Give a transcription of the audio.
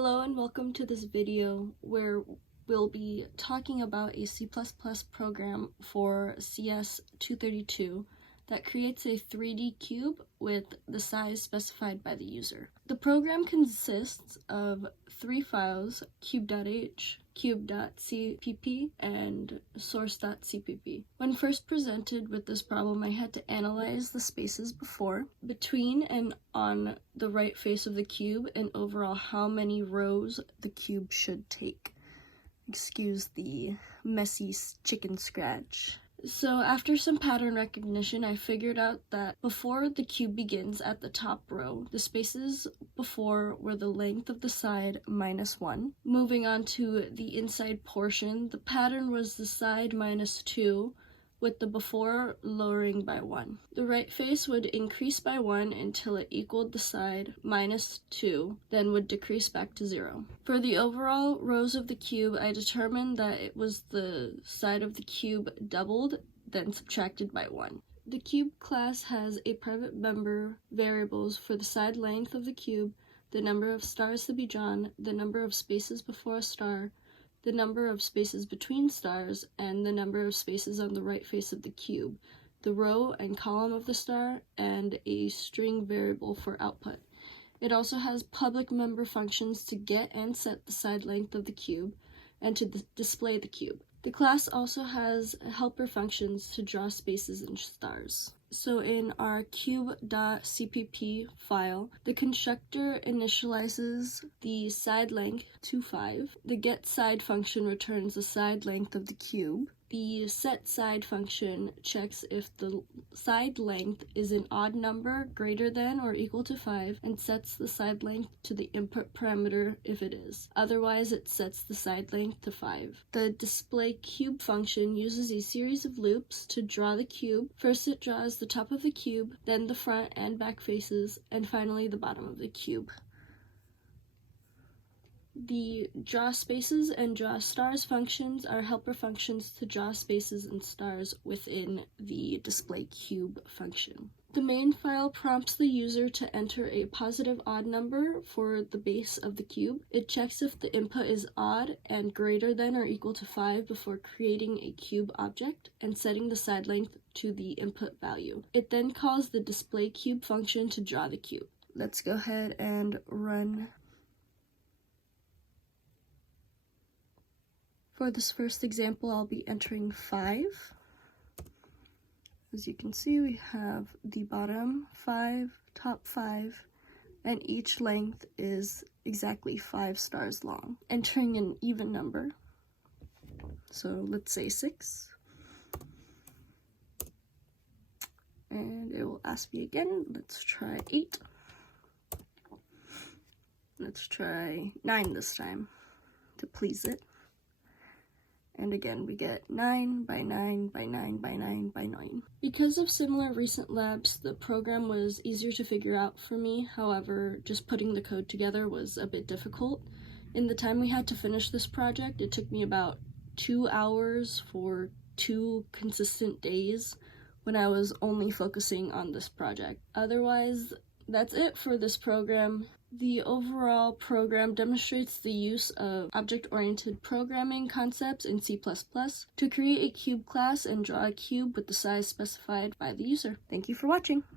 Hello and welcome to this video where we'll be talking about a C++ program for CS232 that creates a 3D cube with the size specified by the user. The program consists of three files: cube.h, cube.cpp, and source.cpp. When first presented with this problem, I had to analyze the spaces before, between, and on the right face of the cube, and overall how many rows the cube should take. Excuse the messy chicken scratch. So after some pattern recognition, I figured out that before the cube begins at the top row, the spaces before were the length of the side minus 1. Moving on to the inside portion, the pattern was the side minus 2, with the before lowering by 1. The right face would increase by 1 until it equaled the side minus 2, then would decrease back to 0. For the overall rows of the cube, I determined that it was the side of the cube doubled, then subtracted by 1. The cube class has a private member variables for the side length of the cube, the number of stars to be drawn, the number of spaces before a star, the number of spaces between stars, and the number of spaces on the right face of the cube, the row and column of the star, and a string variable for output. It also has public member functions to get and set the side length of the cube, and to display the cube. The class also has helper functions to draw spaces and stars. So in our cube.cpp file, the constructor initializes the side length to 5. The getSide function returns the side length of the cube. The setSide function checks if the side length is an odd number greater than or equal to 5 and sets the side length to the input parameter if it is. Otherwise, it sets the side length to 5. The displayCube function uses a series of loops to draw the cube. First, it draws the top of the cube, then the front and back faces, and finally the bottom of the cube. The drawSpaces and drawStars functions are helper functions to draw spaces and stars within the displayCube function. The main file prompts the user to enter a positive odd number for the base of the cube. It checks if the input is odd and greater than or equal to 5 before creating a cube object and setting the side length to the input value. It then calls the displayCube function to draw the cube. Let's go ahead and run. For this first example, I'll be entering 5. As you can see, we have the bottom 5, top 5, and each length is exactly 5 stars long. Entering an even number, so let's say 6. And it will ask me again. Let's try 8. Let's try 9 this time to please it. And again, we get 9 by 9 by 9 by 9 by 9. Because of similar recent labs, the program was easier to figure out for me. However, just putting the code together was a bit difficult. In the time we had to finish this project, it took me about 2 hours for 2 consistent days when I was only focusing on this project. Otherwise, that's it for this program. The overall program demonstrates the use of object-oriented programming concepts in C++ to create a cube class and draw a cube with the size specified by the user. Thank you for watching.